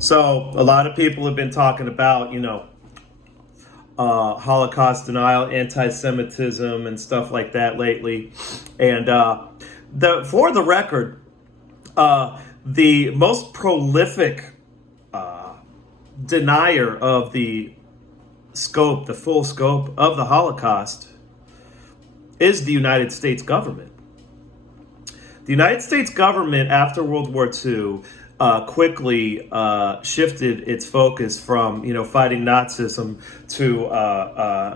So a lot of people have been talking about, Holocaust denial, anti-Semitism, and stuff like that lately. And for the record, the most prolific denier of the full scope of the Holocaust, is the United States government. The United States government, after World War II, quickly shifted its focus from, fighting Nazism to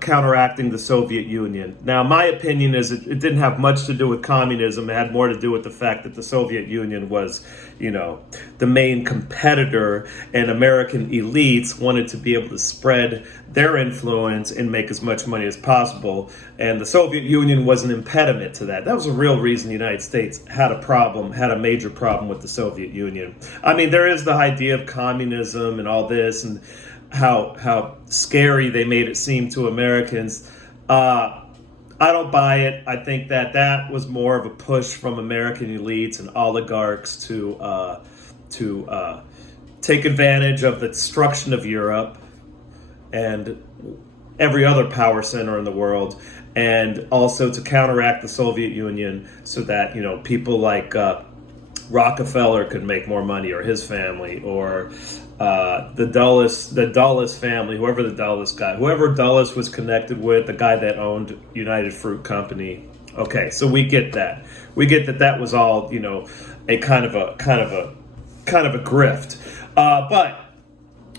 counteracting the Soviet Union. Now, my opinion is it didn't have much to do with communism. It had more to do with the fact that the Soviet Union was, the main competitor, and American elites wanted to be able to spread their influence and make as much money as possible. And the Soviet Union was an impediment to that. That was a real reason the United States had a major problem with the Soviet Union. I mean, there is the idea of communism and all this, and how scary they made it seem to Americans. I don't buy it. I think that was more of a push from American elites and oligarchs to take advantage of the destruction of Europe and every other power center in the world, and also to counteract the Soviet Union so that, people like Rockefeller could make more money, or his family, or the Dulles family, whoever Dulles was connected with, the guy that owned United Fruit Company. Okay, so we get that. We get that was all, a kind of a grift. But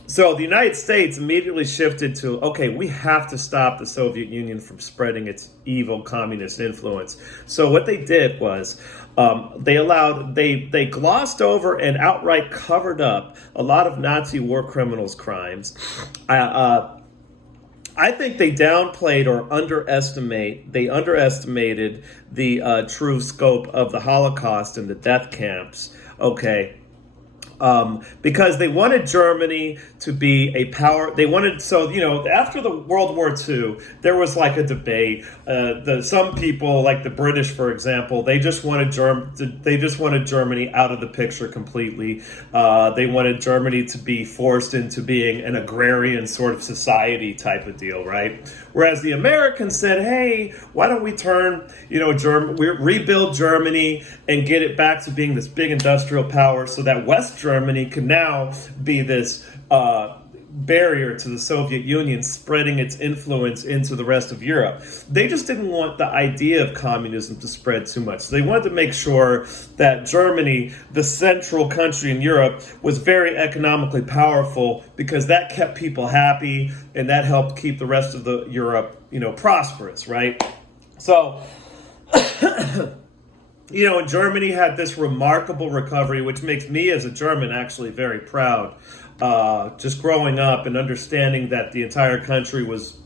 so the United States immediately shifted to, okay, we have to stop the Soviet Union from spreading its evil communist influence. So what they did was they glossed over and outright covered up a lot of Nazi war criminals' crimes. I think they downplayed or underestimated the true scope of the Holocaust and the death camps. Okay. Because they wanted Germany to be a power. After the World War II, there was like a debate. Some people, like the British, for example, they just wanted Germany out of the picture completely. They wanted Germany to be forced into being an agrarian sort of society type of deal, right? Whereas the Americans said, hey, why don't we rebuild Germany and get it back to being this big industrial power, so that West Germany can now be this barrier to the Soviet Union, spreading its influence into the rest of Europe. They just didn't want the idea of communism to spread too much. So they wanted to make sure that Germany, the central country in Europe, was very economically powerful, because that kept people happy and that helped keep the rest of the Europe, prosperous, right? So Germany had this remarkable recovery, which makes me as a German actually very proud. Just growing up and understanding that the entire country was,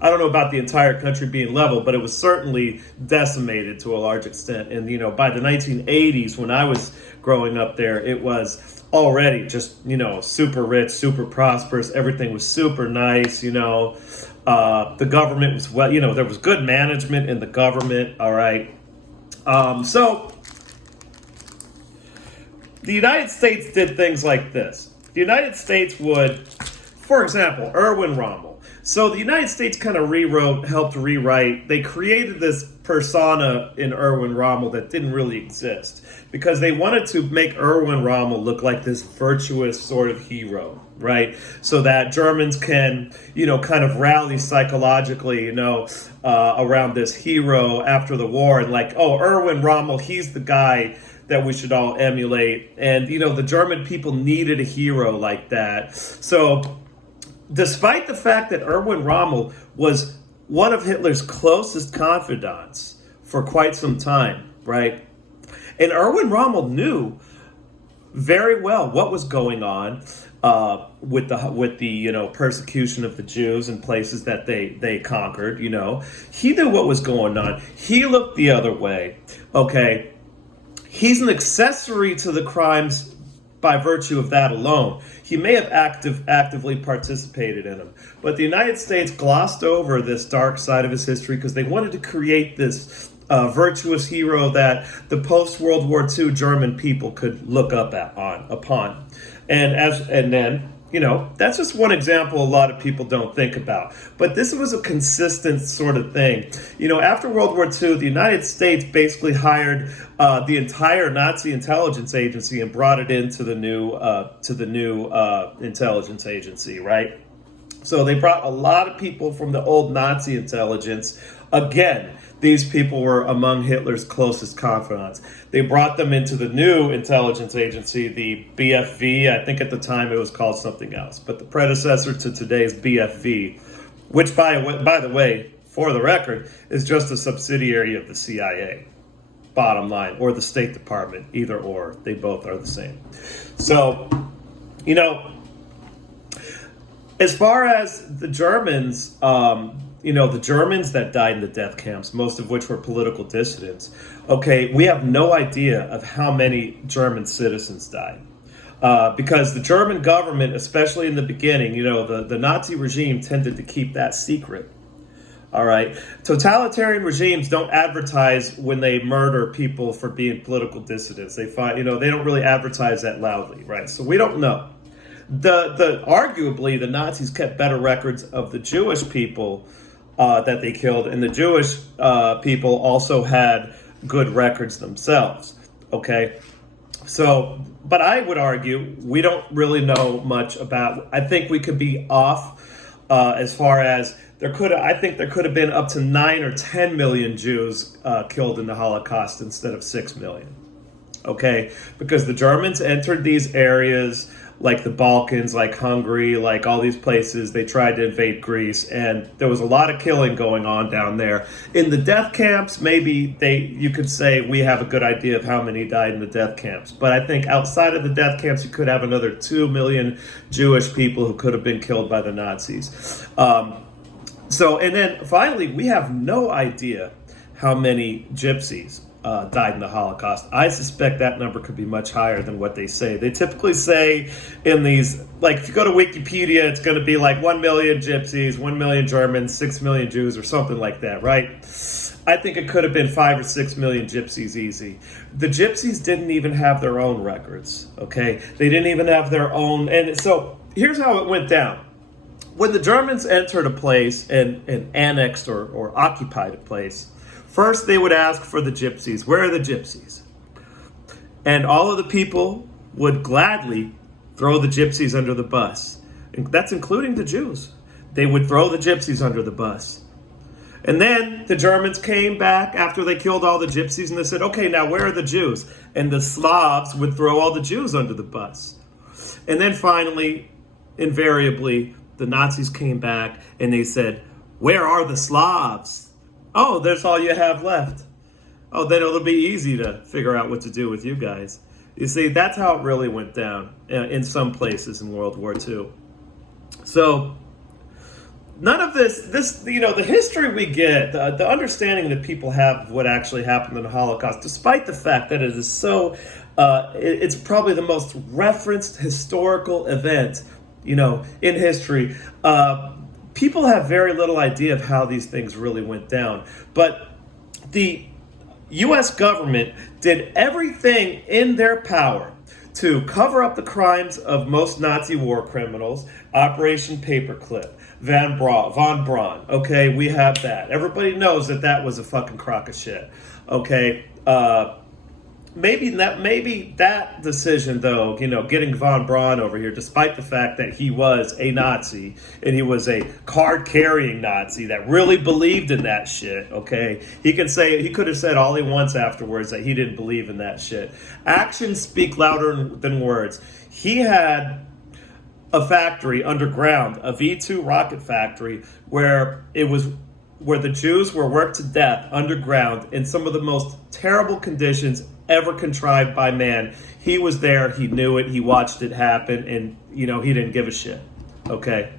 I don't know about the entire country being level, but it was certainly decimated to a large extent. And, by the 1980s, when I was growing up there, it was already just, super rich, super prosperous. Everything was super nice, the government was, there was good management in the government. All right. So the United States did things like this. The United States would, for example, Erwin Rommel. So the United States kind of helped rewrite. They created this persona in Erwin Rommel that didn't really exist, because they wanted to make Erwin Rommel look like this virtuous sort of hero, right? So that Germans can, kind of rally psychologically, around this hero after the war, and like, oh, Erwin Rommel, he's the guy that we should all emulate. And, the German people needed a hero like that. So despite the fact that Erwin Rommel was one of Hitler's closest confidants for quite some time, right? And Erwin Rommel knew very well what was going on with the persecution of the Jews in places that they conquered. He knew what was going on. He looked the other way. Okay, he's an accessory to the crimes by virtue of that alone. He may have actively participated in them, but the United States glossed over this dark side of his history because they wanted to create this virtuous hero that the post-World War II German people could look upon. And then, that's just one example a lot of people don't think about. But this was a consistent sort of thing. After World War II, the United States basically hired the entire Nazi intelligence agency and brought it into the new intelligence agency, right? So they brought a lot of people from the old Nazi intelligence. Again, these people were among Hitler's closest confidants. They brought them into the new intelligence agency, the BFV. I think at the time it was called something else, but the predecessor to today's BFV, which, by the way, for the record, is just a subsidiary of the CIA, bottom line, or the State Department, either or. They both are the same. So, as far as the Germans, the Germans that died in the death camps, most of which were political dissidents, okay, we have no idea of how many German citizens died. Because the German government, especially in the beginning, the Nazi regime tended to keep that secret. All right. Totalitarian regimes don't advertise when they murder people for being political dissidents. They find, they don't really advertise that loudly, right? So we don't know. Arguably, the Nazis kept better records of the Jewish people that they killed, and the Jewish people also had good records themselves. Okay, so, but I would argue we don't really know much about. I think we could be off as far as I think there could have been up to 9 or 10 million Jews killed in the Holocaust instead of 6 million. Okay, because the Germans entered these areas like the Balkans, like Hungary, like all these places. They tried to invade Greece, and there was a lot of killing going on down there. In the death camps, maybe you could say we have a good idea of how many died in the death camps. But I think outside of the death camps, you could have another 2 million Jewish people who could have been killed by the Nazis. And then finally, we have no idea how many gypsies died in the Holocaust. I suspect that number could be much higher than what they say. They typically say in these, like if you go to Wikipedia, it's going to be like 1 million gypsies, 1 million Germans, 6 million Jews, or something like that, right? I think it could have been 5 or 6 million gypsies easy. The gypsies didn't even have their own records, okay? They didn't even have their own. And so here's how it went down. When the Germans entered a place and annexed or occupied a place, first, they would ask for the gypsies. Where are the gypsies? And all of the people would gladly throw the gypsies under the bus. And that's including the Jews. They would throw the gypsies under the bus. And then the Germans came back after they killed all the gypsies and they said, okay, now where are the Jews? And the Slavs would throw all the Jews under the bus. And then finally, invariably, the Nazis came back and they said, where are the Slavs? Oh, that's all you have left. Oh, then it'll be easy to figure out what to do with you guys. You see, that's how it really went down in some places in World War II. So none of this, the history we get, the understanding that people have of what actually happened in the Holocaust, despite the fact that it is so, it's probably the most referenced historical event, in history. People have very little idea of how these things really went down. But the U.S. government did everything in their power to cover up the crimes of most Nazi war criminals. Operation Paperclip, von Braun. Okay, we have that. Everybody knows that was a fucking crock of shit. Okay, maybe that decision, though, getting von Braun over here, despite the fact that he was a Nazi and he was a card-carrying Nazi that really believed in that shit, okay? He could have said all he wants afterwards that he didn't believe in that shit. Actions speak louder than words. He had a factory underground, a V2 rocket factory, where the Jews were worked to death underground in some of the most terrible conditions ever contrived by man. He was there, he knew it, he watched it happen, and he didn't give a shit. Okay.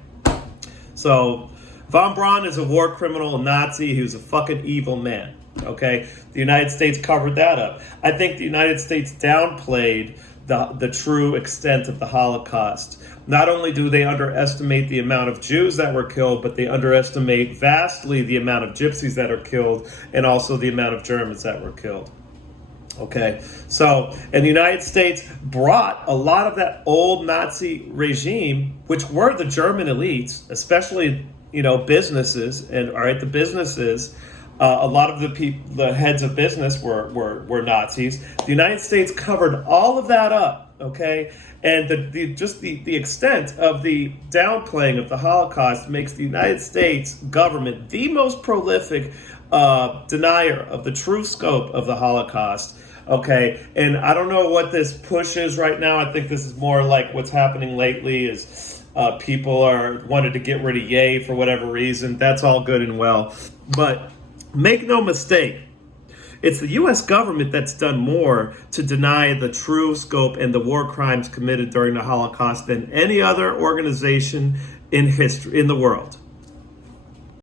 So von Braun is a war criminal, a Nazi, he was a fucking evil man. Okay. The United States covered that up. I think the United States downplayed the true extent of the Holocaust. Not only do they underestimate the amount of Jews that were killed, but they underestimate vastly the amount of gypsies that are killed and also the amount of Germans that were killed. Okay, so, and the United States brought a lot of that old Nazi regime, which were the German elites, especially, businesses, and all right, the businesses, a lot of the heads of business were Nazis. The United States covered all of that up, okay, and the extent of the downplaying of the Holocaust makes the United States government the most prolific denier of the true scope of the Holocaust. Okay, and I don't know what this push is right now. I think this is more like what's happening lately is people wanted to get rid of Ye for whatever reason. That's all good and well, but make no mistake, it's the U.S. government that's done more to deny the true scope and the war crimes committed during the Holocaust than any other organization in history in the world.